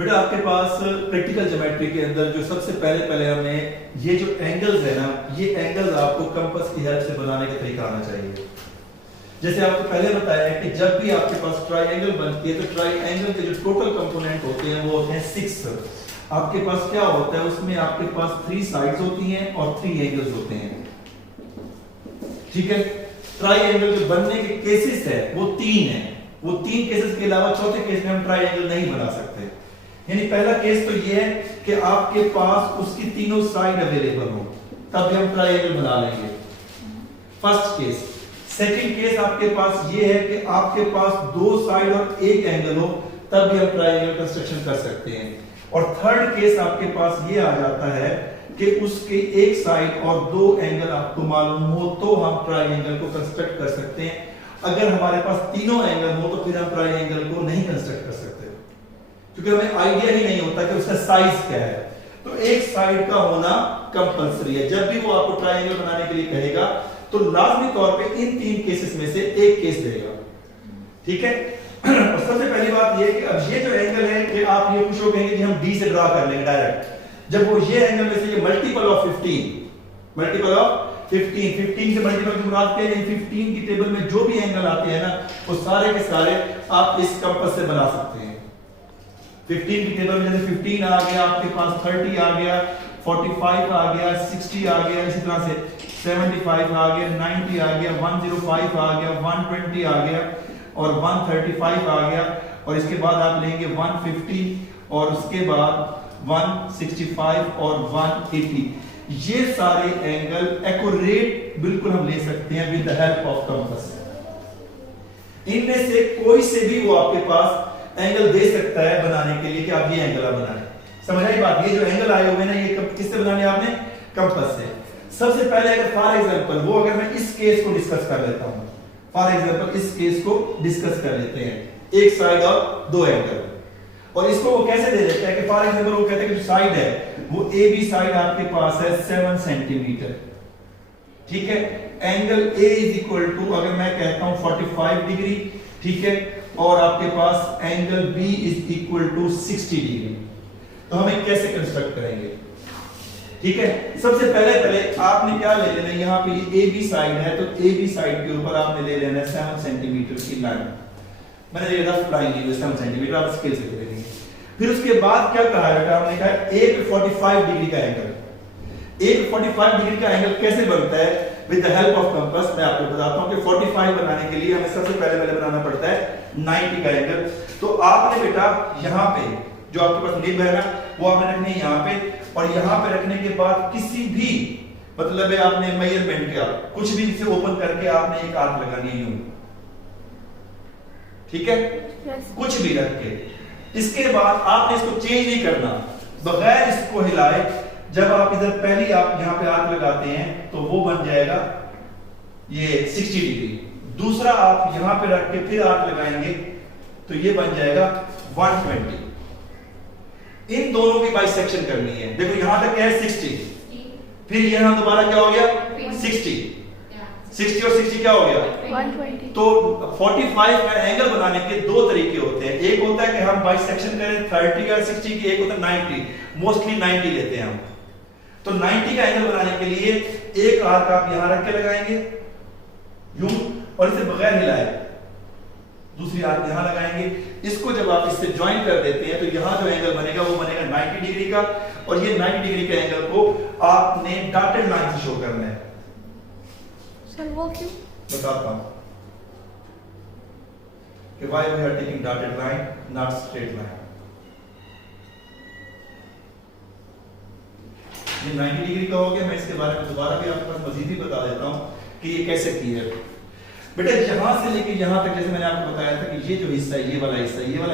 बेटा आपके पास practical geometry के अंदर जो सबसे पहले हमें ये जो एंगल्स है ना, ये एंगल्स आपको कंपास की हेल्प से बनाने का तरीका आना चाहिए। जैसे आपको पहले बताया है कि जब भी आपके पास ट्राइंगल बनती है तो ट्राइंगल के जो टोटल कंपोनेंट होते हैं वो होते हैं 6। आपके पास क्या होता है, उसमें आपके पास 3 साइड्स होती हैं और 3 एंगल्स होते हैं। ठीक है, ट्राइंगल जो बनने के केसेस है वो 3 है। वो 3 केसेस के अलावा चौथे केस में हम ट्राइंगल नहीं बना सकते। यानी पहला केस तो ये है कि आपके पास उसकी तीनों साइड अवेलेबल हो, तब हम ट्राइंगल बना लेंगे, फर्स्ट केस। सेकंड केस आपके पास ये है कि आपके पास 2 साइड और 1 एंगल हो, तब भी हम ट्राइंगल कंस्ट्रक्शन कर सकते हैं। और थर्ड केस आपके पास ये आ जाता है कि उसके एक साइड और 2 एंगल आपको मालूम हो तो हम ट्राइंगल को कंस्ट्रक्ट कर सकते हैं। अगर हमारे पास तीनों एंगल हो तो फिर हम ट्राइंगल को नहीं कंस्ट्रक्ट कर सकते, क्योंकि हमें आइडिया ही नहीं होता कि उसका साइज क्या है। तो एक साइड का होना कंपलसरी है। जब भी वो आपको ट्राइंगल बनाने के लिए कहेगा तो लाजमी तौर पे इन 3 केसेस में से एक केस देगा। ठीक है, और सबसे पहली बात ये कि अब ये जो एंगल है कि आप ये कुछ लोग कहेंगे कि हम डी से ड्रा कर लेंगे डायरेक्ट। जब वो ये एंगल में से ये मल्टीपल ऑफ 15 से मल्टीपल की मुराद क्या है, 15 की टेबल में जो भी एंगल आते हैं ना वो सारे के सारे आप इस कंपास से बना सकते हैं। 15 की टेबल में जैसे 15 आ गया, आपके पास 30 आ गया, 45 आ गया, 60 आ गया, इसी तरह से 75 आ गया, 90 आ गया, 105 आ गया, 120 आ गया और 135 आ गया, और इसके बाद आप लेंगे 150 और उसके बाद 165 और 180। ये सारे एंगल एक्यूरेट बिल्कुल हम ले सकते हैं with the help of compass. इनमें से कोई से भी वो आपके पास एंगल दे सकता है बनाने के लिए कि आप ये एंगल बनाएं। समझ आई बात? ये जो एंगल आए हुए ना, ये किससे बनाने आपने? कंपास से। सबसे पहले अगर फॉर एग्जांपल वो अगर मैं इस केस को डिस्कस कर लेता हूं, फॉर एग्जांपल इस केस को डिस्कस कर लेते हैं, एक साइड और 2 एंगल। और इसको वो कैसे दे देते हैं कि फॉर एग्जांपल वो कहते हैं कि जो साइड है वो ए बी साइड आपके पास है 7 सेंटीमीटर। ठीक है, angle A is equal to अगर मैं कहता हूं 45 डिग्री, ठीक है, और आपके पास angle B is equal to 60 degree. तो हम एक कैसे कंस्ट्रक्ट करेंगे? ठीक है, सबसे पहले आपने क्या ले लेना है, यहां पे ए बी साइड है तो ए बी साइड के ऊपर आपने ले लेना है 7 सेंटीमीटर की लाइन। मैंने ये रफ लाइन ली है 7 सेंटीमीटर, आप स्केल से ले लेंगे। फिर उसके बाद क्या कहा बेटा, हमने कहा एक 45 डिग्री का एंगल। एक 45 डिग्री का एंगल कैसे बनता है? With the help of compass मैं आपको बताता हूं कि 45 बनाने के लिए हमें सबसे पहले बनाना पड़ता है 90 का एंगल। तो आपने बेटा यहां पे जो आपके पास निब है ना, वो आपने रखनी है यहां पे, और यहां पे रखने के बाद किसी भी मतलब है आपने मेजरमेंट किया, कुछ भी इसे ओपन करके आपने एक आर्क लगानी है यूं। ठीक है, कुछ भी रख के। इसके बाद आपने इसको चेंज नहीं करना, बगैर इसको हिलाए। जब आप इधर पहली आप यहां पे आर्क लगाते हैं तो वो बन जाएगा ये 60 डिग्री। दूसरा आप यहां पे रख के फिर आर्क लगाएंगे तो ये बन जाएगा 120। इन दोनों की बाइसेक्शन करनी है। देखो यहां तक क्या है 60, फिर यहां दोबारा क्या हो गया 60 और 60 क्या हो गया 120। तो 45 का एंगल बनाने के 2 तरीके होते हैं। एक होता है कि हम बाइसेक्शन करें 30 और 60 की, एक होता है 90। मोस्टली 90 लेते हैं हम। तो 90 का एंगल बनाने के लिए एक आर्क आप यहां रख के लगाएंगे यूं, और इसे बगैर हिलाए दूसरी आर्क यहां लगाएंगे। इसको जब आप इससे ज्वाइन कर देते हैं तो यहां जो एंगल बनेगा वो बनेगा 90 डिग्री का, और ये 90 डिग्री के एंगल को आपने डॉटेड लाइन से शो करना है। सर वो क्यों? बताता हूं कि why we are taking dotted line not straight line। ये 90 डिग्री का हो गया। मैं इसके बारे में दोबारा भी आपके पास मजीद भी बता देता हूं कि ये कैसे की है। बेटा यहां से लेके यहां तक जैसे मैंने आपको बताया था कि ये जो हिस्सा है, ये वाला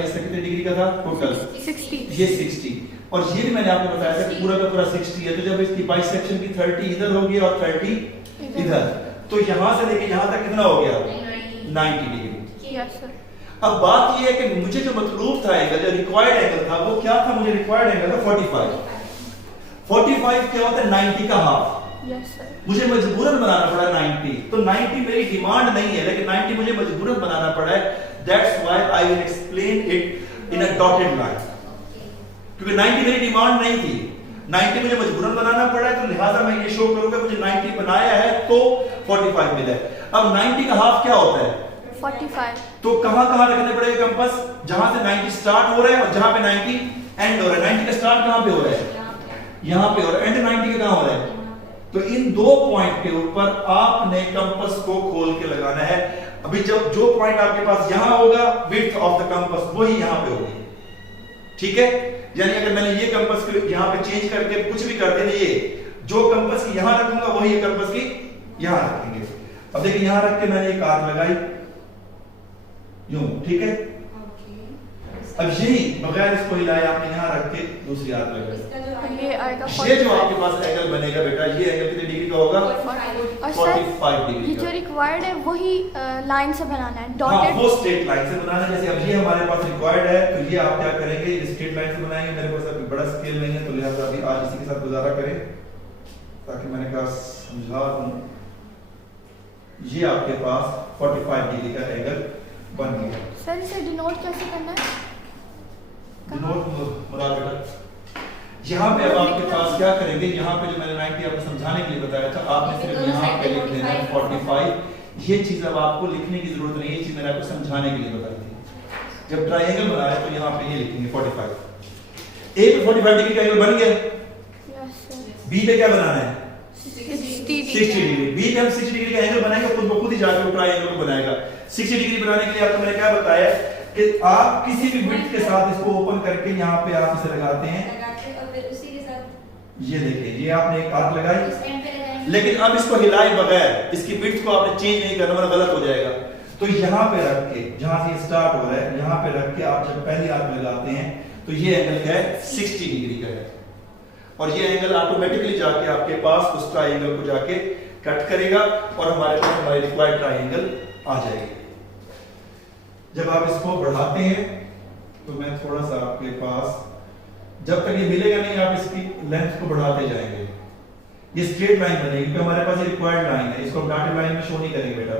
हिस्सा कितने डिग्री का था टोटल? 60। ये 60, और ये भी मैंने आपको बताया था कि पूरा का पूरा 60 है। तो जब इसकी बाइसेक्शन की 30 इधर होगी और 30 इधर, तो यहां से लेके यहां तक कितना हो गया 90 डिग्री। Yes sir. अब बात ये है कि मुझे जो मतलूब था एंगल, जो रिक्वायर्ड एंगल था वो क्या था? मुझे रिक्वायर्ड एंगल था 45। 45 क्या होता है 90 का हाफ। Yes sir. मुझे मजबूरन बनाना पड़ा 90। तो 90 मेरी डिमांड नहीं है, लेकिन 90 मुझे मजबूरन बनाना पड़ा है। That's why I will explain it in a dotted line. क्योंकि 90 मेरी डिमांड नहीं थी, 90 मुझे मजबूरन बनाना पड़ा है, तो लिहाजा मैं ये शो करूंगा मुझे 90 बनाया है तो 45 मिला है। अब 90 का हाफ क्या होता है? 45. तो कहां कहां रखने पड़ेगा कंपास? जहां से 90 स्टार्ट हो रहा है और जहां पे 90 एंड हो रहा है। 90 का स्टार्ट कहां पे हो रहा है? यहां पे, और एंड 90 का कहां हो रहा है? तो इन दो पॉइंट के ऊपर आपने कंपास को खोल के लगाना है। अभी जब जो पॉइंट आपके पास यहां होगा, विड्थ ऑफ द कंपास वही यहां पे होगी, ठीक है? यानी अगर मैंने ये कंपास को यहां पे चेंज करके कुछ भी कर देना, ये जो कंपास की यहां रखूंगा वही ये कंपास की यहां रखेंगे। अब देखिए यहां रख के मैंने एक आर्क लगाई यूं, ठीक है? अब यही बगैर इसको हिलाए आपने यहां रख के दूसरी आर्क लगाई। ये आएगा ये जो आपके पास एंगल बनेगा बेटा, ये एंगल कितने डिग्री का होगा? और 45 सर डिग्री ये जो का। रिक्वायर्ड है वही लाइन से बनाना है, हाँ, डॉटेड। वो स्ट्रेट लाइन से बनाना है। जैसे अब ये हमारे पास रिक्वायर्ड है, तो ये आप क्या करेंगे? स्ट्रेट लाइन से बनाएंगे। मेरे पास अभी बड़ा स्केल नहीं है, तो लिहाजा अभी आज इसी के साथ गुजारा करें, ताकि मैंने कहा समझा दूं। ये आपके पास 45 डिग्री का एंगल बन गया। सर इसे डिनोट कैसे करना है? डिनोट मुराद बेटा, यहाँ पे अब आपके पास क्या करेंगे? यहाँ पे जो मैंने 90 आपको समझाने के लिए बताया था, आपने सिर्फ यहाँ पे लिख देना है 45। ये चीज अब आपको लिखने की जरूरत नहीं है, ये चीज मैंने आपको समझाने के लिए बताई थी। जब ट्रायंगल बनाया तो यहाँ पे ये लिखेंगे 45। ए पे 45 डिग्री का एंगल बन गया। Yes sir. बी पे क्या बनाना है? 60 60 डिग्री। बी पे हम 60 डिग्री का एंगल बनाएंगे, खुद ब खुद ही जाके ट्रायंगल को बनाएगा। 60 डिग्री बनाने के लिए आपको मैंने क्या बताया कि आप किसी भी विड्थ के साथ इसको ओपन करके यहाँ पे आप इसे लगाते हैं। ये देखिए, ये आपने एक आर्क लगाई, लेकिन अब इसको हिलाए बगैर इसकी विड्थ को आपने चेंज नहीं करना, वरना गलत हो जाएगा। तो यहाँ पे रख के, जहां से स्टार्ट हो रहा है, यहाँ पे रख के आप जब पहली आर्क लगाते हैं तो ये एंगल क्या है? 60 डिग्री का है। और ये एंगल ऑटोमेटिकली जाके आपके पास उस ट्रायंगल को जाके कट करेगा और हमारे पास हमारे रिक्वायर्ड ट्रायंगल आ जाएगी। जब आप इसको बढ़ाते हैं तो मैं थोड़ा सा आपके पास, जब तक ये मिलेगा नहीं आप इसकी लेंथ को बढ़ाते जाएंगे। ये स्ट्रेट लाइन बनेगी क्योंकि हमारे पास ये रिक्वायर्ड लाइन है, इसको हम डॉटेड लाइन में शो नहीं करेंगे बेटा।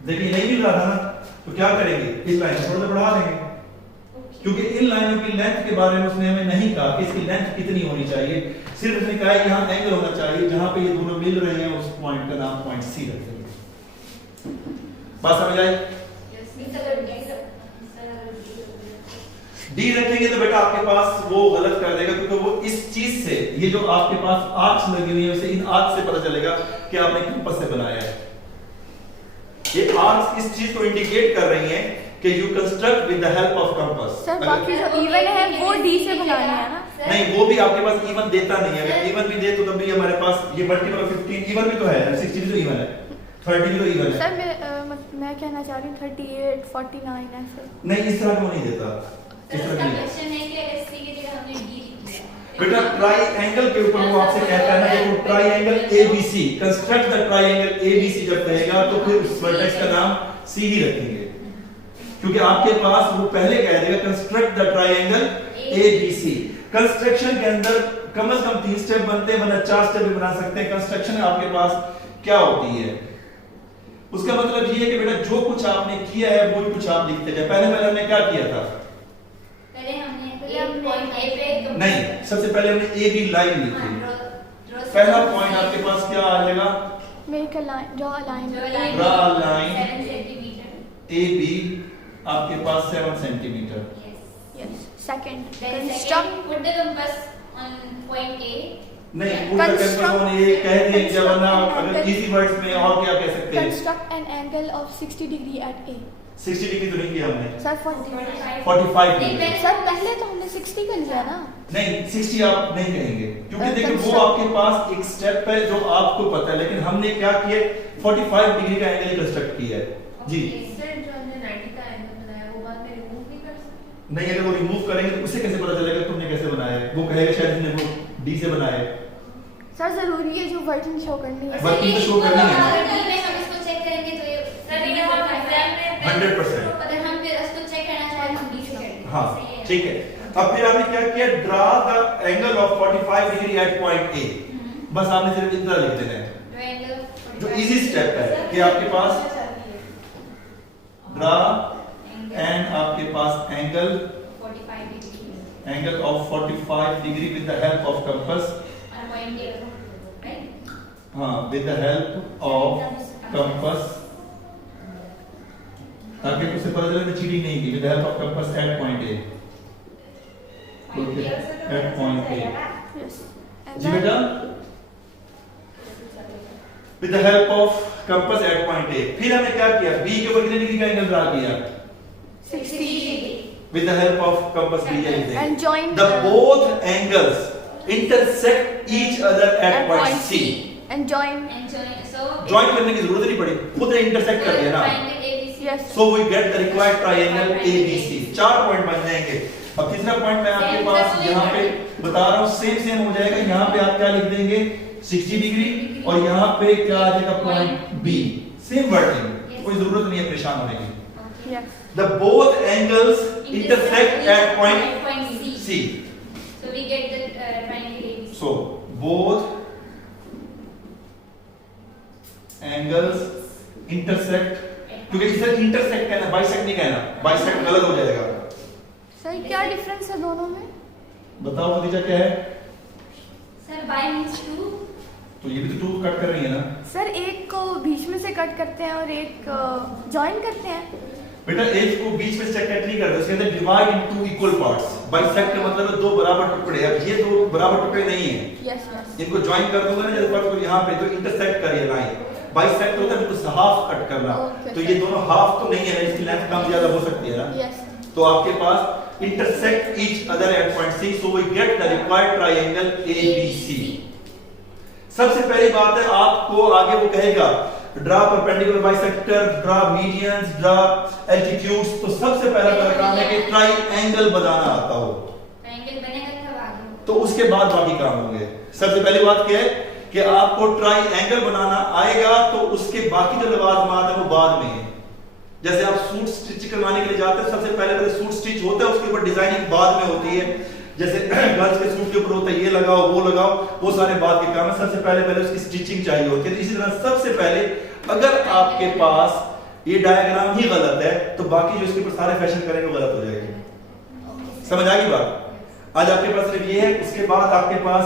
देखिए नहीं मिल रहा था ना, तो क्या करेंगे? इस लाइन को थोड़ा सा बढ़ा देंगे, क्योंकि इन लाइनों की लेंथ के बारे में उसने हमें नहीं कहा कि इसकी लेंथ कितनी होनी चाहिए। सिर्फ उसने कहा यहाँ एंगल होना चाहिए, जहां पे ये दोनों मिल रहे हैं उस पॉइंट का नाम पॉइंट सी रख देंगे। बात समझ आई? डी रखेंगे तो बेटा आपके पास वो गलत कर देगा, क्योंकि वो इस चीज से, ये जो आपके पास आर्क्स लगी हुई है उसे इन आर्क्स से पता चलेगा कि आपने कंपास से बनाया है। ये आर्क्स इस चीज को इंडिकेट कर रही हैं कि you construct with the help of compass. Sir बाकी जो इवन है वो डी से बनाना है ना? नहीं, वो भी आपके पास इवन देता नहीं है। अगर इवन भी दे तो तब भी हमारे पास ये मल्टीपल ऑफ 15 इवन भी तो है, 60 भी तो इवन है, 30 भी तो इवन है। सर मैं कहना चाह रही हूँ 38, 49 ऐसे। नहीं, इस तरह वो नहीं देता। इस तरह नहीं बेटा, ट्राइएंगल के ऊपर वो आपसे कहता है ना, देखो triangle ABC, construct the triangle ABC जब कहेगा तो फिर उस वर्टेक्स का नाम सी ही रखेंगे, क्योंकि आपके पास वो पहले कह देगा construct the triangle ABC. Construction के अंदर कम से कम 3 स्टेप बनते हैं, वरना 4 स्टेप भी बना सकते हैं। कंस्ट्रक्शन आपके पास क्या होती है? उसका मतलब ये है कि बेटा जो कुछ आपने किया है वो कुछ आप लिखते जाए। पहले हमने क्या किया था? नहीं, सबसे पहले हमने ए बी लाइन लिखी। पहला पॉइंट आपके पास क्या आ जाएगा? Make a line, draw a line. Draw a line A B आपके पास 7 centimetre. Yes. Second, construct, put the compass on point A. नहीं, पूरा कंपास ऑन ए कह दिए, जब वरना अगर इजी वर्ड्स में और क्या कह सकते हैं? Construct an angle of 60 degree at A. 60 degree तो नहीं किया हमने, सर 45। 45 डिग्री। सर पहले तो हमने 60 कर लिया ना? नहीं, 60 आप नहीं कहेंगे, क्योंकि देखिए वो आपके पास एक स्टेप है जो आपको पता है, लेकिन हमने क्या किया? 45 डिग्री का एंगल कंस्ट्रक्ट किया है जी। सर जो हमने 90 का एंगल बनाया वो बात में रिमूव नहीं कर सकते? नहीं, अगर वो रिमूव करेंगे तो उसे कैसे पता चलेगा तुमने कैसे बनाया है? वो कहेगा शायद तुमने वो डी से बनाया है। सर जरूरी है जो वर्किंग शो करनी है। वर्किंग तो शो करनी है। हम इसको चेक करेंगे तो ये सर ये 100%। अगर हम फिर इसको चेक करना चाहें हम डी से करेंगे। हाँ, ठीक है। अब फिर आपने क्या किया? Draw the angle of 45 degree at point ए। बस आपने सिर्फ इतना लिख देना है, जो इजी स्टेप है कि आपके पास ड्रा एंड आपके पास angle angle of 45 degree with the help of compass, point A, right? हाँ, with the help of compass, ताकि उसे पता चले मैं चीटिंग नहीं की, with the help of compass at point A, at point A. Yes. And जी then- बेटा, with the help of compass at point A. फिर हमने क्या किया, बी के ऊपर कितने डिग्री का एंगल ड्रा किया, 60. with the help of compass B And join the both angles intersect each other at point C. And join. Join करने की जरूरत नहीं पड़ी, खुद ने intersect कर दिया ना। Yes. So we get the required triangle ABC. 4 point बन जाएंगे। अब तीसरा पॉइंट मैं आपके पास यहाँ पे बता रहा हूँ, सेम हो जाएगा। यहाँ पे आप क्या लिख देंगे, 60 डिग्री, और यहाँ पे क्या आ जाएगा, पॉइंट B। सेम वर्डिंग, कोई जरूरत नहीं है परेशान होने की। Yes. The both angles intersect at point C. So we get the triangle ABC. So both angles intersect, क्योंकि इसे intersect कहना, bisect नहीं कहना, bisect गलत हो जाएगा। सर क्या डिफरेंस है दोनों में? बताओ खदीजा क्या है? Sir, by means two. तो ये भी तो 2 कट कर रही है ना। सर एक को बीच में से कट करते हैं और एक जॉइन करते हैं। बेटा एक को बीच में से कट नहीं करते, उसके अंदर divide into equal parts. Bisect का मतलब है 2 बराबर टुकड़े। अब ये 2 बराबर टुकड़े नहीं है, यस यस। इनको ज्वाइन कर दूंगा ना, जैसे फर्स्ट को यहाँ पे तो इंटरसेक्ट करिए लाइन। बाइसेक्ट होता है बिल्कुल हाफ कट करना, Okay, तो ये दोनों हाफ तो नहीं है, इसकी लेंथ कम ज्यादा हो सकती है ना। यस। तो आपके पास intersect each other at point C, so we get the required triangle ABC। सबसे पहली बात है, आपको आगे वो कहेगा draw perpendicular bisector, draw medians, draw altitudes. तो सबसे पहला मेरा काम है कि ट्राइएंगल बनाना आता हो, Triangle बनेगा तब आगे। तो उसके बाद बाकी काम होंगे। सबसे पहली बात क्या है कि आपको ट्राइएंगल बनाना आएगा, तो उसके बाकी जो लवाजमात है वो बाद में है। जैसे आप सूट स्टिच करवाने के लिए जाते हैं, सबसे पहले सूट स्टिच होता है, उसके ऊपर डिजाइनिंग बाद में होती है। जैसे गर्ल्स के सूट के ऊपर होता है ये लगाओ वो लगाओ, वो सारे बाद के काम है। सबसे पहले उसकी स्टिचिंग चाहिए होती है। तो इसी तरह सबसे पहले अगर आपके पास ये डायग्राम ही गलत है, तो बाकी जो इसके ऊपर सारे फैशन करेंगे वो गलत हो जाएंगे। समझ आ गई बात? आज आपके पास सिर्फ ये है, उसके बाद आपके पास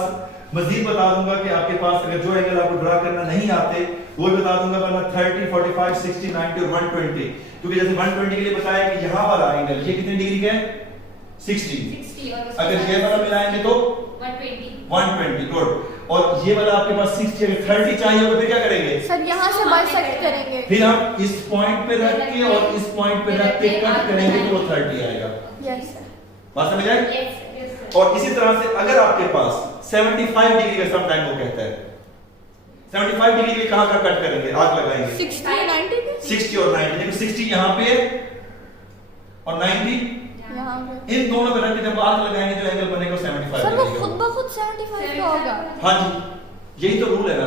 मजीद बता दूंगा कि आपके पास अगर जो एंगल आपको ड्रा करना नहीं आते वो भी बता दूंगा, वरना 30, 45, 60, 90 और 120। क्योंकि जैसे 120 के लिए बताया कि यहाँ वाला एंगल ये कितने डिग्री का है, 60। 60 और उसके अगर ये वाला मिलाएंगे तो 120। गुड। और ये वाला आपके पास 60, अगर 30 चाहिए तो फिर क्या करेंगे, सर यहाँ से बाइसेक्ट करेंगे। फिर हम इस पॉइंट पे रख के और इस पॉइंट पे रख के कट करेंगे तो वो 30 आएगा। Yes sir. बात समझ आई? Yes, yes, sir. और इसी तरह से अगर आपके पास 75 डिग्री का सम टाइम वो कहता है, 75 डिग्री के कहां का कट करेंगे, आग लगाएंगे 60 90 के 60 और 90। देखो 60 यहां पे है और 90 यहाँ पे। इन दोनों पे रख के जब आग लगाएंगे तो एंगल बनेगा 75 सर वो डिग्री खुद का। ब खुद 75 का होगा। हां जी, यही तो रूल है ना,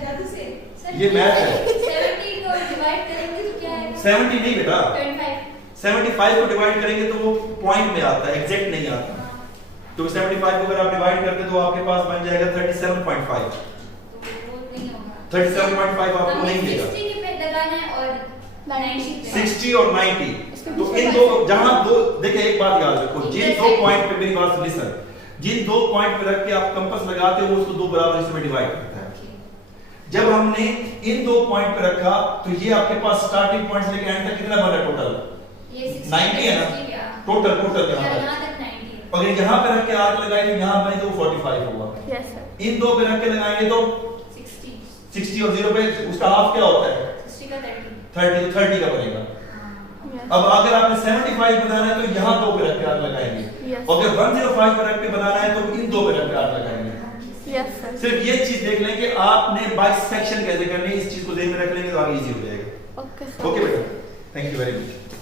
जादू से। Sir, ये मैथ है। 70 को डिवाइड करेंगे तो क्या आएगा? 70 नहीं बेटा, 25। 75 को डिवाइड करेंगे तो वो पॉइंट में आता है, एग्जैक्ट नहीं आता। तो 75 को अगर आप डिवाइड करते तो आपके पास बन जाएगा 37.5। तो वो नहीं होगा। 37.5 आपको नहीं देगा। 60 के पे लगाना है और 90 पे। 60 और 90। इसके तो पीछे इन दो, जहां दो, देखिए एक बात याद रखो, जिन दो पॉइंट पे, मेरी बात लिसन, जिन दो पॉइंट पे रख के आप कंपास लगाते हो उसको दो बराबर हिस्सों में डिवाइड करता है। जब हमने इन दो पॉइंट पे रखा तो ये आपके पास स्टार्टिंग पॉइंट से लेकर एंड तक कितना बना टोटल, ये 60 90 है ना, 60 या टोटल यहाँ यहाँ तक। तक 90 है। अगर यहाँ पे रख के आग लगाए तो यहाँ बने तो 45 होगा। Yes sir. इन दो पे रख के लगाएंगे तो 60 60 और 0 पे उसका हाफ क्या होता है, 60 का 30। 30, 30 का बनेगा। Yes. अब अगर आपने 75 बनाना है तो यहाँ दो पे रख के आग लगाएंगे। Yes. और अगर 105 पे रख के बनाना है तो इन दो पे रख के आग लगाएंगे। Yes sir. सिर्फ ये चीज देख लें कि आपने बाइसेक्शन कैसे करनी है, इस चीज को ध्यान में रख लेंगे तो आगे इजी हो जाएगा। Okay sir. ओके बेटा, थैंक यू वेरी मच।